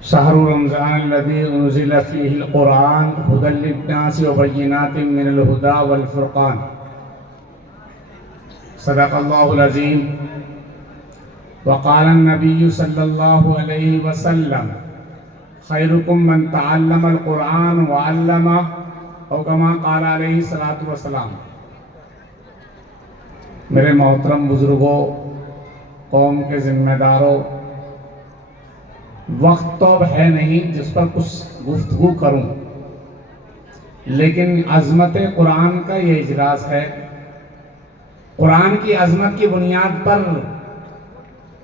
شهر رمضان الذي أنزل فيه القرآن هدى للناس وبينات من الهدى والفرقان صدق الله العظيم وقال النبي صلى الله عليه وسلم خيركم من تعلم القرآن وعلمه او كما قال عليه الصلاة والسلام۔ میرے محترم بزرگوں، قوم کے ذمہ داروں، وقت تو اب ہے نہیں جس پر کچھ گفتگو کروں، لیکن عظمت قرآن کا یہ اجلاس ہے۔ قرآن کی عظمت کی بنیاد پر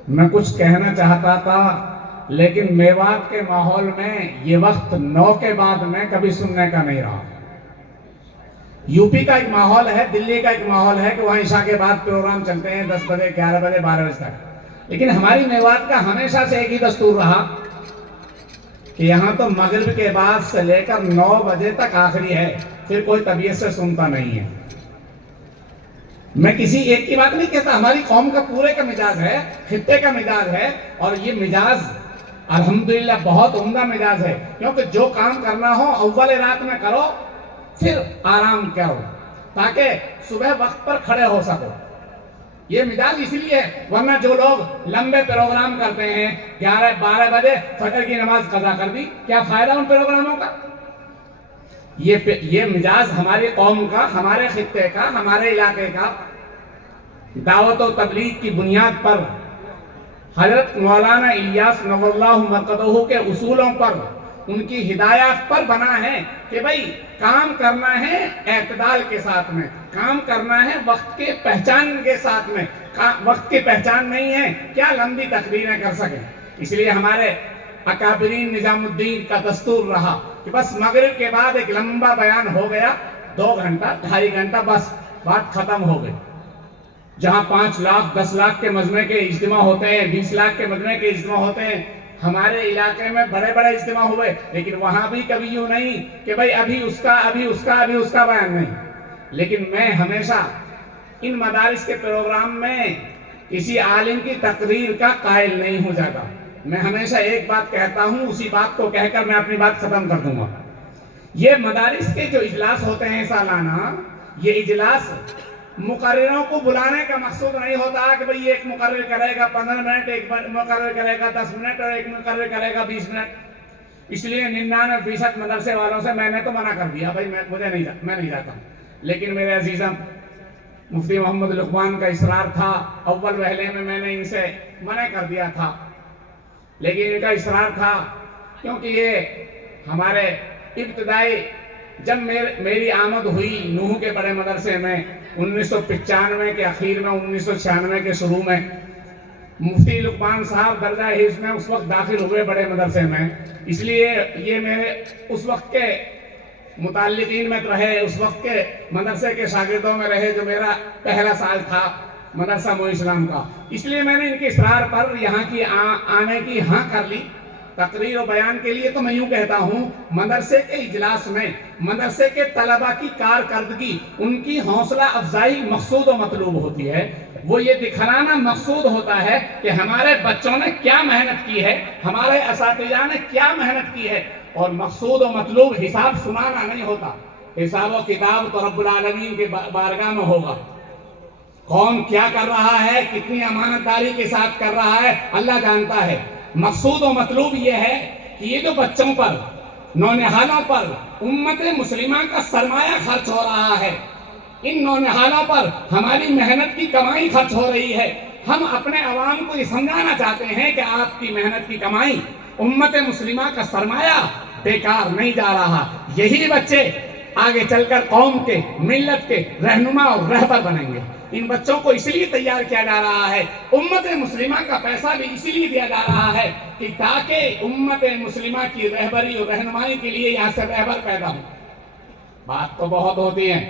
میں کچھ کہنا چاہتا تھا، لیکن میوات کے ماحول میں یہ وقت 9 کے بعد میں کبھی سننے کا نہیں رہا۔ یو پی کا ایک ماحول ہے، دلی کا ایک ماحول ہے کہ وہاں عشاء کے بعد پروگرام چلتے ہیں 10 بجے، 11 بجے، 12 بجے تک، لیکن ہماری میوات کا ہمیشہ سے ایک ہی دستور رہا کہ یہاں تو مغرب کے بعد سے لے کر 9 بجے تک آخری ہے، پھر کوئی طبیعت سے سنتا نہیں ہے۔ میں کسی ایک کی بات نہیں کہتا، ہماری قوم کا پورے کا مزاج ہے، خطے کا مزاج ہے، اور یہ مزاج الحمدللہ بہت عمدہ مزاج ہے، کیونکہ جو کام کرنا ہو اول رات میں کرو، پھر آرام کرو تاکہ صبح وقت پر کھڑے ہو سکو۔ یہ مزاج اس لیے ہے، ورنہ جو لوگ لمبے پروگرام کرتے ہیں 11-12 بجے فجر کی نماز قضا کر دی، کیا فائدہ ان پروگراموں کا؟ یہ مزاج ہماری قوم کا، ہمارے خطے کا، ہمارے علاقے کا دعوت و تبلیغ کی بنیاد پر حضرت مولانا الیاس نور اللہ مرقدہ کے اصولوں پر، ان کی ہدایات پر بنا ہے کہ بھئی کام کرنا ہے اعتدال کے ساتھ میں، کام کرنا ہے وقت کے پہچان کے ساتھ میں۔ وقت کی پہچان نہیں ہے کیا لمبی تقریریں کر سکیں؟ اس لیے ہمارے اکابرین نظام الدین کا دستور رہا کہ بس مغرب کے بعد ایک لمبا بیان ہو گیا، 2 گھنٹہ 2.5 گھنٹہ، بس بات ختم ہو گئی۔ جہاں 5 لاکھ 10 لاکھ کے مجمع کے اجتماع ہوتے ہیں، 20 لاکھ کے مجمع کے اجتماع ہوتے ہیں، ہمارے علاقے میں بڑے بڑے اجتماع ہوئے، لیکن وہاں بھی کبھی یوں نہیں کہ بھئی ابھی اس کا بیان نہیں۔ لیکن میں ہمیشہ ان مدارس کے پروگرام میں کسی عالم کی تقریر کا قائل نہیں ہو جاتا۔ میں ہمیشہ ایک بات کہتا ہوں، اسی بات کو کہہ کر میں اپنی بات ختم کر دوں گا۔ یہ مدارس کے جو اجلاس ہوتے ہیں سالانہ، یہ اجلاس مقرروں کو بلانے کا مقصود نہیں ہوتا کہ بھئی ایک مقرر کرے گا 15 منٹ، ایک مقرر کرے گا 10 منٹ، اور ایک مقرر کرے گا 20 منٹ۔ اس لیے 99% مدرسے والوں سے میں نے تو منع کر دیا، بھئی میں نہیں جاتا ہوں۔ لیکن میرے عزیزم، مفتی محمد لقمان کا اصرار تھا، اول وہلے میں نے ان سے منع کر دیا تھا، لیکن ان کا اصرار تھا کیونکہ یہ ہمارے ابتدائی، جب میری آمد ہوئی نوح کے بڑے مدرسے میں 1995 کے اخیر میں، 1996 کے شروع میں، مفتی لقمان صاحب درجہ حفظ میں اس وقت داخل ہوئے بڑے مدرسے میں، اس لیے یہ میرے اس وقت کے متعلقین میں رہے، اس وقت کے مدرسے کے شاگردوں میں رہے، جو میرا پہلا سال تھا مدرسہ موئی اسلام کا۔ اس لیے میں نے ان کے اصرار پر یہاں کی آنے کی ہاں کر لی تقریر و بیان کے لیے۔ تو میں یوں کہتا ہوں، مدرسے کے اجلاس میں مدرسے کے طلباء کی کارکردگی، ان کی حوصلہ افزائی مقصود و مطلوب ہوتی ہے۔ وہ یہ دکھلانا مقصود ہوتا ہے کہ ہمارے بچوں نے کیا محنت کی ہے، ہمارے اساتذہ نے کیا محنت کی ہے، اور مقصود و مطلوب حساب سنانا نہیں ہوتا۔ حساب و کتاب تو رب العالمین کے بارگاہ میں ہوگا۔ کون کیا کر رہا ہے، کتنی امانت داری کے ساتھ کر رہا ہے، اللہ جانتا ہے۔ مقصود و مطلوب یہ ہے کہ یہ جو بچوں پر، نونہالوں پر امت مسلمہ کا سرمایہ خرچ ہو رہا ہے، ان نونہالوں پر ہماری محنت کی کمائی خرچ ہو رہی ہے، ہم اپنے عوام کو یہ سمجھانا چاہتے ہیں کہ آپ کی محنت کی کمائی، امت مسلمہ کا سرمایہ بیکار نہیں جا رہا۔ یہی بچے آگے چل کر قوم کے، ملت کے رہنما اور رہبر بنیں گے۔ ان بچوں کو اس لیے تیار کیا جا رہا ہے، امت مسلمہ کا پیسہ بھی اسی لیے دیا جا رہا ہے کہ تاکہ امت مسلمہ کی رہبری اور رہنمائی کے لیے یہاں سے رہبر پیدا ہو۔ بات تو بہت ہوتی ہے،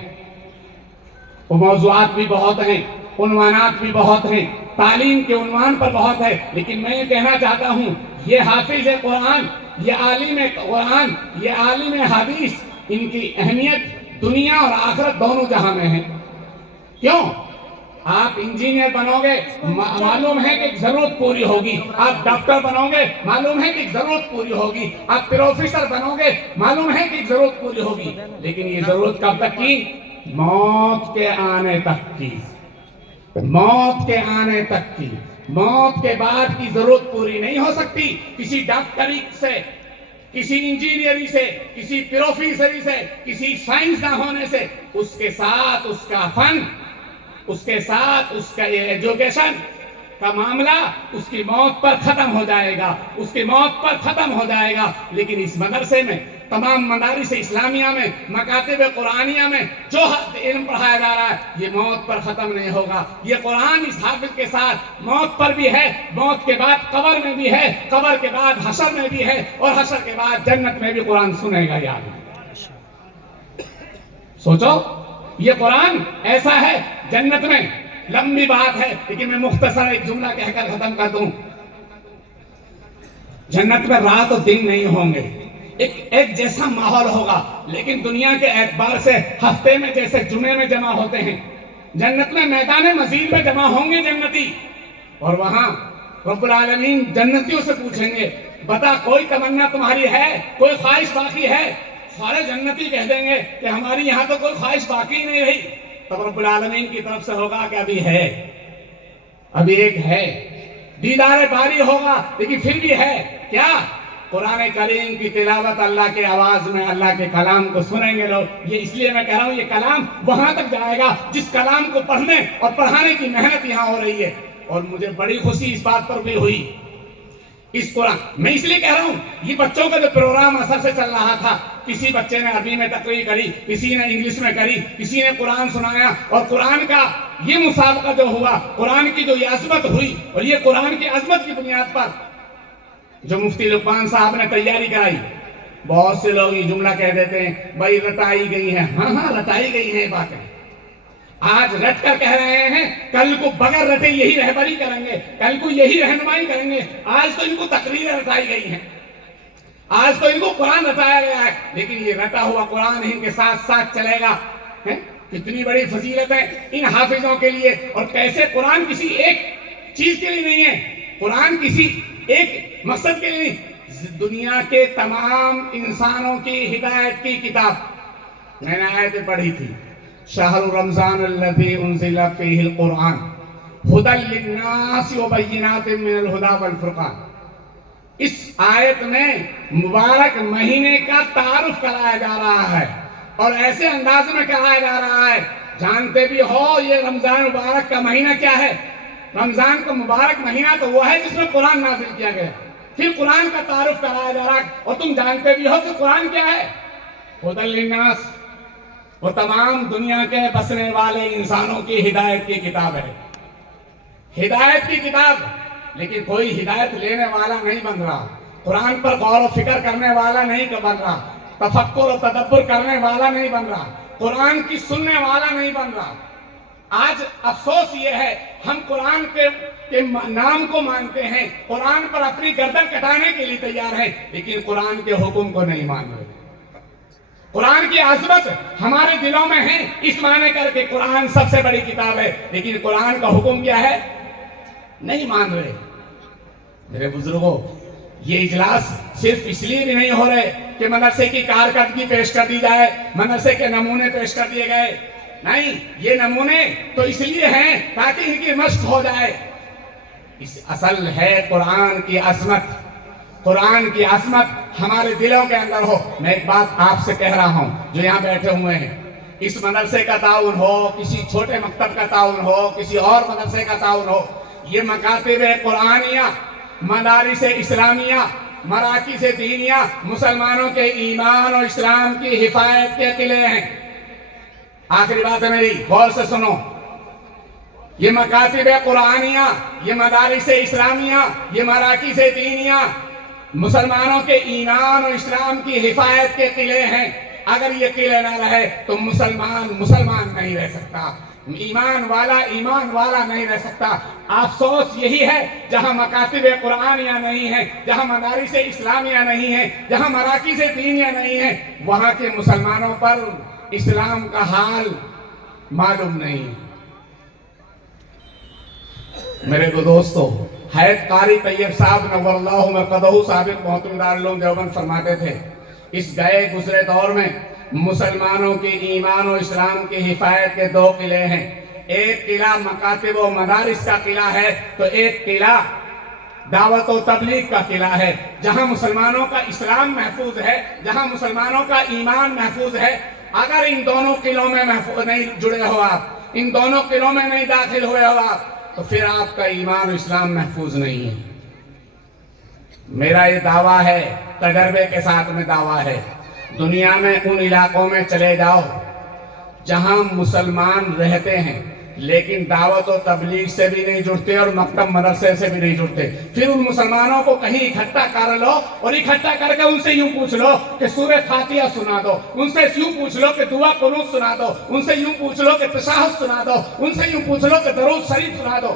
موضوعات بھی بہت ہیں، عنوانات بھی بہت ہیں، تعلیم کے عنوان پر بہت ہے، لیکن میں یہ کہنا چاہتا ہوں، یہ حافظ قرآن، یہ عالم قرآن، یہ عالم حدیث، ان کی اہمیت دنیا اور آخرت دونوں جہاں میں ہے۔ کیوں؟ آپ انجینئر بنو گے معلوم ہے کہ ایک ضرورت پوری ہوگی، آپ ڈاکٹر بنو گے معلوم ہے کہ ایک ضرورت پوری ہوگی، آپ پروفیسر بنو گے معلوم ہے کہ ایک ضرورت پوری ہوگی، لیکن یہ ضرورت کب تک کی؟ موت کے آنے تک کی، موت کے آنے تک کی۔ موت کے بعد کی ضرورت پوری نہیں ہو سکتی کسی ڈاکٹری سے، کسی انجینئری سے، کسی پروفیسری سے، کسی سائنسداں ہونے سے۔ اس کے ساتھ اس کا فن، اس کے ساتھ اس کا ایجوکیشن کا معاملہ اس کی موت پر ختم ہو جائے گا، اس کی موت پر ختم ہو جائے گا۔ لیکن اس مدرسے میں، تمام مدارس اسلامیہ میں، مکاتب قرآنیہ میں جو علم پڑھایا جا رہا ہے، یہ موت پر ختم نہیں ہوگا۔ یہ قرآن اس حافظ کے ساتھ موت پر بھی ہے، موت کے بعد قبر میں بھی ہے، قبر کے بعد حشر میں بھی ہے، اور حشر کے بعد جنت میں بھی قرآن سنے گا۔ یاد سوچو، یہ قرآن ایسا ہے جنت میں، لمبی بات ہے لیکن میں مختصر ایک جملہ کہہ کر ختم کر دوں۔ جنت میں رات و دن نہیں ہوں گے، ایک جیسا ماحول ہوگا، لیکن دنیا کے اعتبار سے ہفتے میں جیسے جمعے میں جمع ہوتے ہیں، جنت میں میدان مزید میں جمع ہوں گے جنتی، اور وہاں رب العالمین جنتیوں سے پوچھیں گے، بتا کوئی تمنا تمہاری ہے، کوئی خواہش باقی ہے؟ سارے جنتی کہہ دیں گے کہ ہماری یہاں تو کوئی خواہش باقی نہیں رہی۔ تب رب العالمین کی طرف سے ہوگا کہ ابھی ہے، ابھی ایک ہے، دیدار باری ہوگا، لیکن پھر بھی ہے کیا؟ قرآن کریم کی تلاوت اللہ کے آواز میں، اللہ کے کلام کو سنیں گے لوگ۔ یہ اس لیے میں کہہ رہا ہوں یہ کلام وہاں تک جائے گا جس کلام کو پڑھنے اور پڑھانے کی محنت یہاں ہو رہی ہے، اور مجھے بڑی خوشی اس بات پر بھی ہوئی۔ اس قرآن میں اس لیے کہہ رہا ہوں، یہ بچوں کا جو پروگرام اثر سے چل رہا تھا، کسی بچے نے عربی میں تقریر کری، کسی نے انگلش میں کری، کسی نے قرآن سنایا، اور قرآن کا یہ مسابقہ جو ہوا، قرآن کی جو یہ عظمت ہوئی، اور یہ قرآن کی عظمت کی بنیاد پر جو مفتی لقمان صاحب نے تیاری کرائی۔ بہت سے لوگ یہ جملہ کہہ دیتے ہیں بھائی رٹائی گئی ہیں، ہاں رٹائی گئی ہیں باتیں، آج رٹ کر کہہ رہے ہیں، کل کو بغیر رٹے یہی رہبری کریں گے، کل کو یہی رہنمائی کریں گے۔ آج تو ان کو تقریریں رٹائی گئی ہیں، آج تو ان کو قرآن رٹایا گیا ہے، لیکن یہ رٹا ہوا قرآن ان کے ساتھ ساتھ چلے گا۔ کتنی بڑی فضیلت ہے ان حافظوں کے لیے، اور کیسے قرآن کسی ایک چیز کے لیے نہیں ہے، قرآن کسی ایک مقصد کے لیے نہیں، دنیا کے تمام انسانوں کی ہدایت کی کتاب۔ میں نے آیتیں پڑھی تھی، شہر رمضان الذی انزل فیہ القرآن ھدی للناس وبینات من الہدی والفرقان۔ اس آیت میں مبارک مہینے کا تعارف کرایا جا رہا ہے، اور ایسے انداز میں کرایا جا رہا ہے جانتے بھی ہو یہ رمضان مبارک کا مہینہ کیا ہے۔ رمضان کا مبارک مہینہ تو وہ ہے جس میں قرآن نازل کیا گیا، پھر قرآن کا تعارف کرایا جا رہا ہے، اور تم جانتے بھی ہو کہ قرآن کیا ہے، ھدی للناس، وہ تمام دنیا کے بسنے والے انسانوں کی ہدایت کی کتاب ہے، ہدایت کی کتاب۔ لیکن کوئی ہدایت لینے والا نہیں بن رہا، قرآن پر غور و فکر کرنے والا نہیں بن رہا، تفکر و تدبر کرنے والا نہیں بن رہا، قرآن کی سننے والا نہیں بن رہا۔ آج افسوس یہ ہے، ہم قرآن کے نام کو مانتے ہیں، قرآن پر اپنی گردن کٹانے کے لیے تیار ہیں، لیکن قرآن کے حکم کو نہیں مان رہے۔ قرآن کی عظمت ہمارے دلوں میں ہے اس معنی کر کے قرآن سب سے بڑی کتاب ہے، لیکن قرآن کا حکم کیا ہے نہیں مان رہے۔ میرے بزرگوں، یہ اجلاس صرف اس لیے بھی نہیں ہو رہے کہ مدرسے کی کارکردگی پیش کر دی جائے، مدرسے کے نمونے پیش کر دیے گئے، نہیں، یہ نمونے تو اس لیے ہیں تاکہ ان کی مشق ہو جائے۔ اس اصل ہے قرآن کی عظمت، قرآن کی عظمت ہمارے دلوں کے اندر ہو۔ میں ایک بات آپ سے کہہ رہا ہوں جو یہاں بیٹھے ہوئے ہیں، اس مدرسے کا تعاون ہو، کسی چھوٹے مکتب کا تعاون ہو، کسی اور مدرسے کا تعاون ہو، یہ مکاتب قرآنیہ، مدارس اسلامیہ، مراکز دینیہ مسلمانوں کے ایمان اور اسلام کی حفاظت کے قلعے ہیں۔ آخری بات ہے میری، غور سے سنو، یہ مکاتب قرآنیہ، یہ مدارس اسلامیہ، یہ مراکز دینیہ مسلمانوں کے ایمان اور اسلام کی حفاظت کے قلعے ہیں۔ اگر یہ قلعے نہ رہے تو مسلمان نہیں رہ سکتا، ایمان والا نہیں رہ سکتا۔ افسوس یہی ہے جہاں مکاتب قرآنیہ نہیں ہیں، جہاں مدارس اسلامیہ نہیں ہیں، جہاں مراکز دینیہ نہیں ہیں، وہاں کے مسلمانوں پر اسلام کا حال معلوم نہیں۔ میرے کو دوستو، حید قاری طیب صاحب نوراللہ مرقدہ سابق محترم دارالعلوم دیوبند فرماتے تھے، اس گئے گزرے دور میں مسلمانوں کی ایمان و اسلام کی حفاظت کے دو قلعے ہیں۔ ایک قلعہ مکاتب و مدارس کا قلعہ ہے، تو ایک قلعہ دعوت و تبلیغ کا قلعہ ہے، جہاں مسلمانوں کا اسلام محفوظ ہے، جہاں مسلمانوں کا ایمان محفوظ ہے۔ اگر ان دونوں قلعوں میں نہیں جڑے ہو آپ، ان دونوں قلعوں میں نہیں داخل ہوئے ہو آپ، تو پھر آپ کا ایمان و اسلام محفوظ نہیں ہے۔ میرا یہ دعویٰ ہے، تجربے کے ساتھ میں دعویٰ ہے، دنیا میں ان علاقوں میں چلے جاؤ جہاں مسلمان رہتے ہیں لیکن دعوت و تبلیغ سے بھی نہیں جڑتے اور مکتب مدرسے سے بھی نہیں جڑتے، پھر ان مسلمانوں کو کہیں اکٹھا کر لو اور اکٹھا کر کے ان سے یوں پوچھ لو کہ سورہ فاتحہ سنا دو، ان سے یوں پوچھ لو کہ دعا قنوت سنا دو، ان سے یوں پوچھ لو کہ تشہد سنا دو، ان سے یوں پوچھ لو کہ درود شریف سنا دو۔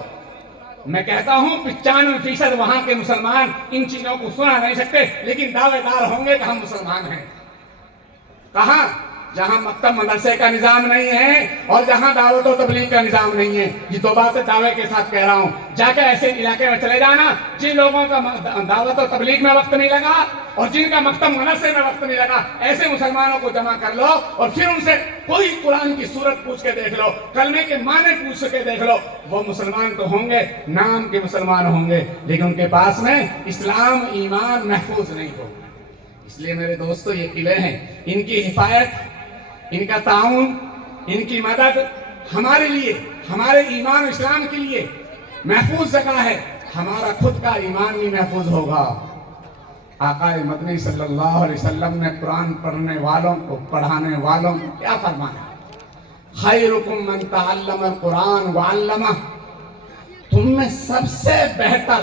میں کہتا ہوں 95% وہاں کے مسلمان ان چیزوں کو سنا نہیں سکتے، لیکن دعوے دار ہوں گے کہ ہم مسلمان ہیں۔ کہاں؟ جہاں مکتب مدرسے کا نظام نہیں ہے اور جہاں دعوت و تبلیغ کا نظام نہیں ہے۔ یہ دو باتیں دعوے کے ساتھ کہہ رہا ہوں۔ جا کے ایسے علاقے میں چلے جانا جن لوگوں کا دعوت و تبلیغ میں وقت نہیں لگا اور جن کا مکتب مدرسے میں وقت نہیں لگا، ایسے مسلمانوں کو جمع کر لو اور پھر ان سے کوئی قرآن کی سورت پوچھ کے دیکھ لو، کلمے کے معنی پوچھ کے دیکھ لو، وہ مسلمان تو ہوں گے، نام کے مسلمان ہوں گے، لیکن ان کے پاس میں اسلام ایمان محفوظ نہیں ہوگا۔ اس لیے میرے دوستو، یہ قلعے ہیں، ان کی حفاظت، ان کا تعاون، ان کی مدد ہمارے لیے، ہمارے ایمان و اسلام کے لیے محفوظ جگہ ہے۔ ہمارا خود کا ایمان بھی محفوظ ہوگا۔ آقا مدنی صلی اللہ علیہ وسلم نے قرآن پڑھنے والوں کو، پڑھانے والوں کو کیا فرمایا؟ خیرکم من تعلم القرآن وعلمہ، تم میں سب سے بہتر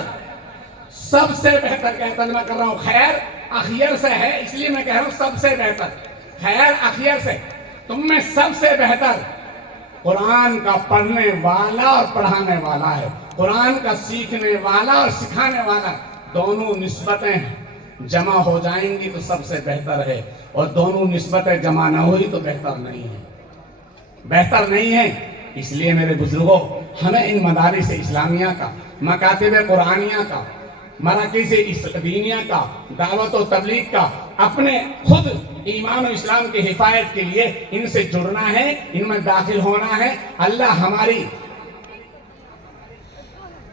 کہتا میں کر رہا ہوں، خیر اخیر سے ہے، اس لیے میں کہہ رہا ہوں سب سے بہتر، خیر اخیر سے، تم میں سب سے بہتر قرآن کا پڑھنے والا اور پڑھانے والا ہے۔ قرآن کا سیکھنے والا اور سکھانے والا، دونوں نسبتیں جمع ہو جائیں گی تو سب سے بہتر ہے، اور دونوں نسبتیں جمع نہ ہوئی تو بہتر نہیں ہے۔ اس لیے میرے بزرگوں، ہمیں ان مدارس اسلامیہ کا، مکاتب قرآنیہ کا، مراکز دینیہ کا، دعوت و تبلیغ کا، اپنے خود ایمان و اسلام کی حفاظت کے لیے ان سے جڑنا ہے، ان میں داخل ہونا ہے۔ اللہ ہماری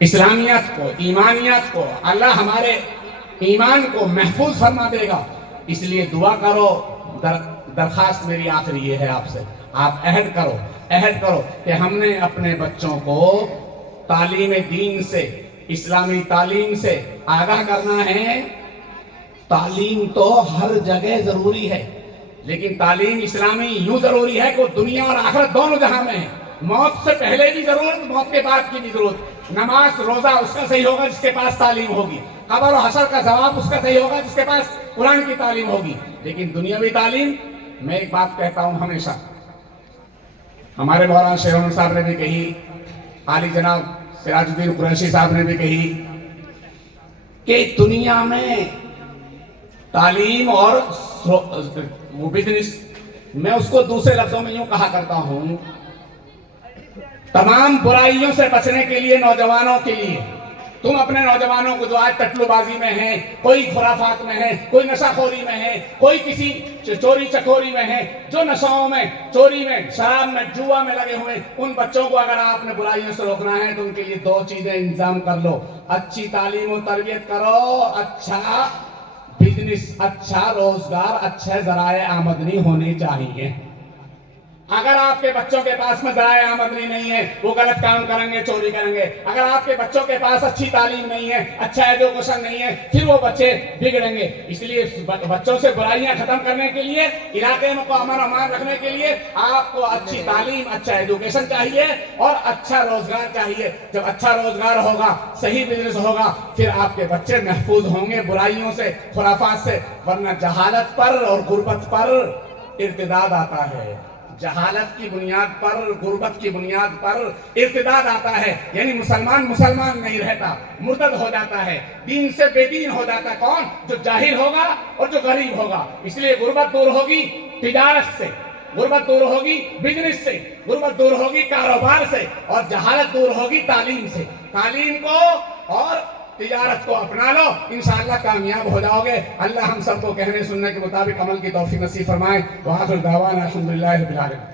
اسلامیات کو، ایمانیات کو، اللہ ہمارے ایمان کو محفوظ فرما دے گا۔ اس لیے دعا کرو۔ درخواست میری آخری یہ ہے آپ سے، آپ عہد کرو کہ ہم نے اپنے بچوں کو تعلیم دین سے، اسلامی تعلیم سے آگاہ کرنا ہے۔ تعلیم تو ہر جگہ ضروری ہے، لیکن تعلیم اسلامی یوں ضروری ہے کہ دنیا اور آخرت دونوں جہاں میں ہے۔ موت سے پہلے بھی ضرورت، موت کے بعد کی بھی ضرورت۔ نماز روزہ اس کا صحیح ہوگا جس کے پاس تعلیم ہوگی، قبر و حشر کا جواب اس کا صحیح ہوگا جس کے پاس قرآن کی تعلیم ہوگی۔ لیکن دنیاوی تعلیم، میں ایک بات کہتا ہوں ہمیشہ، ہمارے مولانا شیخ الحمد صاحب نے بھی کہی، عالی جناب سراج الدین قریشی صاحب نے بھی کہی کہ دنیا میں تعلیم اور وہ بزنس، میں اس کو دوسرے لفظوں میں یوں کہا کرتا ہوں، تمام برائیوں سے بچنے کے لیے نوجوانوں کے لیے، تم اپنے نوجوانوں کو جو آج ٹٹلو بازی میں ہیں، کوئی خرافات میں ہے، کوئی نشہ خوری میں ہے، کوئی کسی چوری چکوری میں ہے، جو نشوں میں، چوری میں، شراب میں، جوا میں لگے ہوئے، ان بچوں کو اگر آپ نے برائیوں سے روکنا ہے تو ان کے لیے دو چیزیں انتظام کر لو۔ اچھی تعلیم و تربیت کرو، اچھا بزنس، اچھا روزگار، اچھے ذرائع آمدنی ہونی چاہیے۔ اگر آپ کے بچوں کے پاس میں ذرائع آمدنی نہیں ہے، وہ غلط کام کریں گے، چوری کریں گے۔ اگر آپ کے بچوں کے پاس اچھی تعلیم نہیں ہے، اچھا ایجوکیشن نہیں ہے، پھر وہ بچے بگڑیں گے۔ اس لیے بچوں سے برائیاں ختم کرنے کے لیے، علاقے میں کو امن امان رکھنے کے لیے آپ کو اچھی تعلیم، اچھا ایجوکیشن چاہیے اور اچھا روزگار چاہیے۔ جب اچھا روزگار ہوگا، صحیح بزنس ہوگا، پھر آپ کے بچے محفوظ ہوں گے برائیوں سے، خرافات سے۔ ورنہ جہالت پر اور غربت پر ارتداد آتا ہے، جہالت کی بنیاد پر، غربت کی بنیاد پر ارتداد آتا ہے، یعنی مسلمان نہیں رہتا، مرتد ہو جاتا ہے، دین سے بے دین ہو جاتا ہے۔ کون؟ جو جاہل ہوگا اور جو غریب ہوگا۔ اس لیے غربت دور ہوگی تجارت سے، غربت دور ہوگی بزنس سے، غربت دور ہوگی کاروبار سے، اور جہالت دور ہوگی تعلیم سے۔ تعلیم کو اور تجارت کو اپنا لو، انشاءاللہ کامیاب ہو جاؤ گے۔ اللہ ہم سب کو کہنے سننے کے مطابق عمل کی توفیق نصیب فرمائے۔ وآخر دعوانا الحمدللہ رب العالمین۔